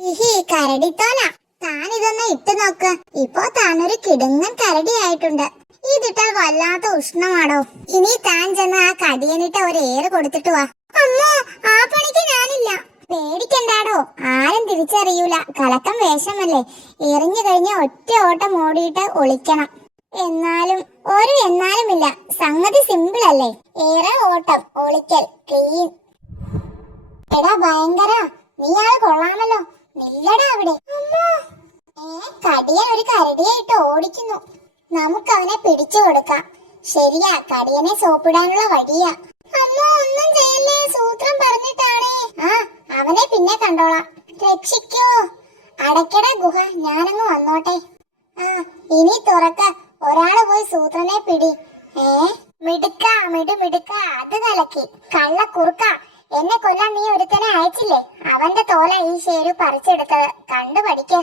ഹിഹി കരടിത്തോല. താനിതൊന്ന് ഇട്ട് നോക്ക്. ഇപ്പൊ താനൊരു കിടുങ്ങൻ കരടി ആയിട്ടുണ്ട്. ഇതിട്ടാൽ വല്ലാത്ത ഉഷ്ണമാണോ. ഇനി താൻ ചെന്ന് ആ കടിയനിട്ട ഒരു ഏറ് കൊടുത്തിട്ട് വാ. അമ്മോ, ആ പണിക്ക് ഞാനില്ല. പേടിക്കണ്ടാടോ, ആരും തിരിച്ചറിയൂല. കലക്കം വേഷമല്ലേ. എറിഞ്ഞു കഴിഞ്ഞ ഒറ്റ ഓട്ടം ഓടിയിട്ട് ഒളിക്കണം. എന്നാലുമില്ല. സംഗതി സിമ്പിൾ അല്ലേ. ഏറെ ഓട്ടം, ഒളിക്കൽ, ക്ലീൻ. എടാ ഭയങ്കര, നീയാള് കൊള്ളാമല്ലോ. നില്ലടാ അവിടെ. കടിയൻ ഒരു കരടിയെ ഇട്ട് ഓടിക്കുന്നു. നമുക്ക് അവനെ പിടിച്ചു കൊടുക്കാം. ശരിയാ, കടിയനെ സോപ്പിടാനുള്ള വഴിയാ. അമ്മോ, ഒന്നും ചെയ്യല്ലേ, സൂത്രം പറഞ്ഞിട്ടാണേ. അവനെ പിന്നെ കണ്ടോളാം. രക്ഷിക്കോ. അടയ്ക്കട ഗുഹ, ഞാനങ്ങ് വന്നോട്ടെ. ഇനി തുറക്ക. ഒരാള് പോയി സൂത്രനെ പിടി. മിടുക്ക, മിടുക്ക, അത് കലക്കി. കള്ള കുറുക്ക, എന്നെ കൊല്ലാൻ നീ ഒരുത്തനെ അയച്ചില്ലേ? അവന്റെ തോല ഈ ശേരു പറിച്ചെടുത്തത്. കണ്ടു പഠിക്ക.